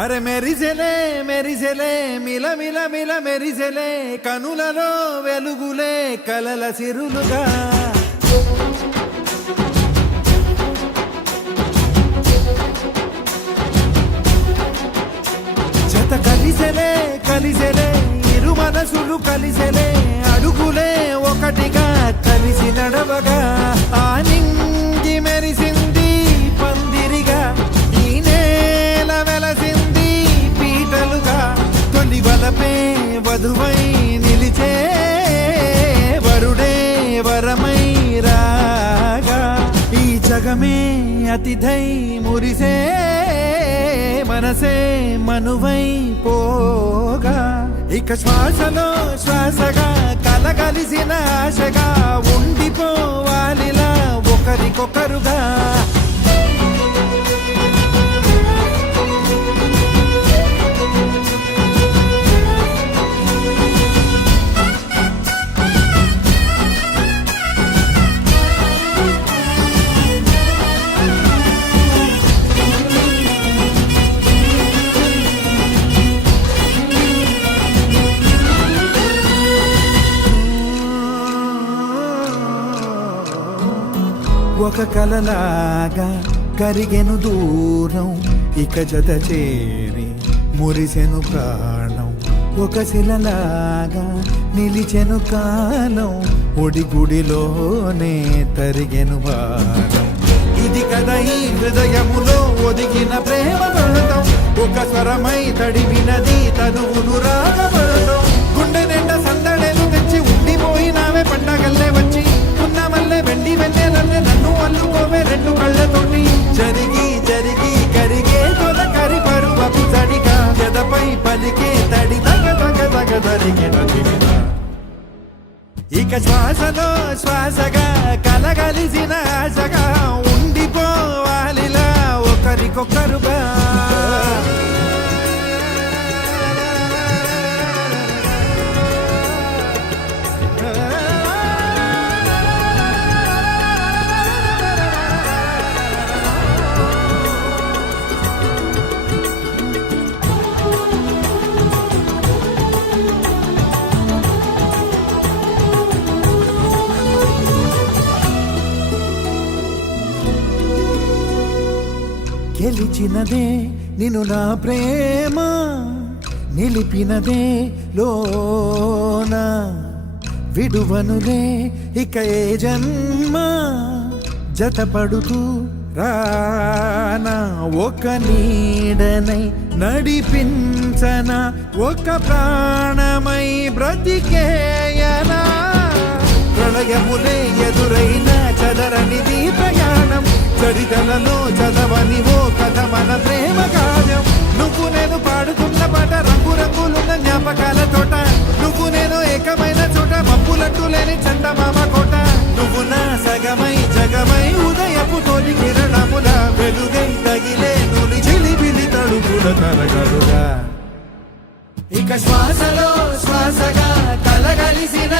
అరే మెరిసెలే మెరిసెలే మిల మిల మిల మెరిసెలే కనులలో వెలుగులే కలల సిరులుగా జత కలిసెలే కలిసెలే ఇరు మనసులు కలిసెలే అడుగులే ఒకటిగా కలిసి నడవగా ఆ నింగి మెరిసింది పందిరిగా ఈ నేల వెలసింది పీటలుగా తొలి వలపే వధువై నిలిచే వరుడే వరమై రాగా ఈ జగమే అతిథై మురిసే మనసే మనువై పోగా ఇక శ్వాసలో శ్వాసగా కలగలిసిన ఆశగా ఉండిపోవాలిలా ఒకరికొకరుగా ఒక కలలాగా కరిగెను దూరం ఇక జత చేరి మురిసెను ప్రాణం ఒక శిలలాగా నిలిచెను కాలం ఒడిగుడిలోనే తరిగెను వారం ఇది కదా ఈ హృదయములో ఒదిగిన ప్రేమ పడతాం ఒక స్వరమై తడివినది తనువును రాగపడతాం గుండె నిండా సందడేలు తెచ్చి ఉండిపోయినావే పండగల్లే వచ్చి ఉన్నమల్లే వెండి వెన్నెలల్లే నన్ను అల్లుకోవే రెండు కళ్ళతోటి జరిగి జరిగి కరిగే తొల కరి పరువపు తడిగా ఎదపై పలికే తడి తగ తగ తగ తరిగిన ఇక శ్వాసలో శ్వాసగా కలగలిసిన ఆశగా ఉండిపోవాలిలా ఒకరికొకరుగా గెలిచినదే నిన్ను నా ప్రేమ నిలిపినదే లోన విడువనులే ఇక ఏ జన్మ జతపడుతూ రానా ఒక నీడనై నడిపించన ఒక ప్రాణమై బ్రతికేయనా ప్రళయములే ఎదురైన చదరనిది ప్రయాణం చరితలలో చదవని ఓ కథ మన ప్రేమ కావ్యం నువ్వు నేను పాడుతున్న పాట రంగు రంగులున్న జ్ఞాపకాల తోట నువ్వు నేను ఏకమైన చోట మబ్బులంటూ లేని చందమామ కోట నువ్వు నా సగమై జగమై ఉదయపు తోలి కిరణముల వెలుగై తగిలే నులి చిలిబిలి తడుపుల తరగలుగా ఇక శ్వాసలో శ్వాసగా కలగలిసిన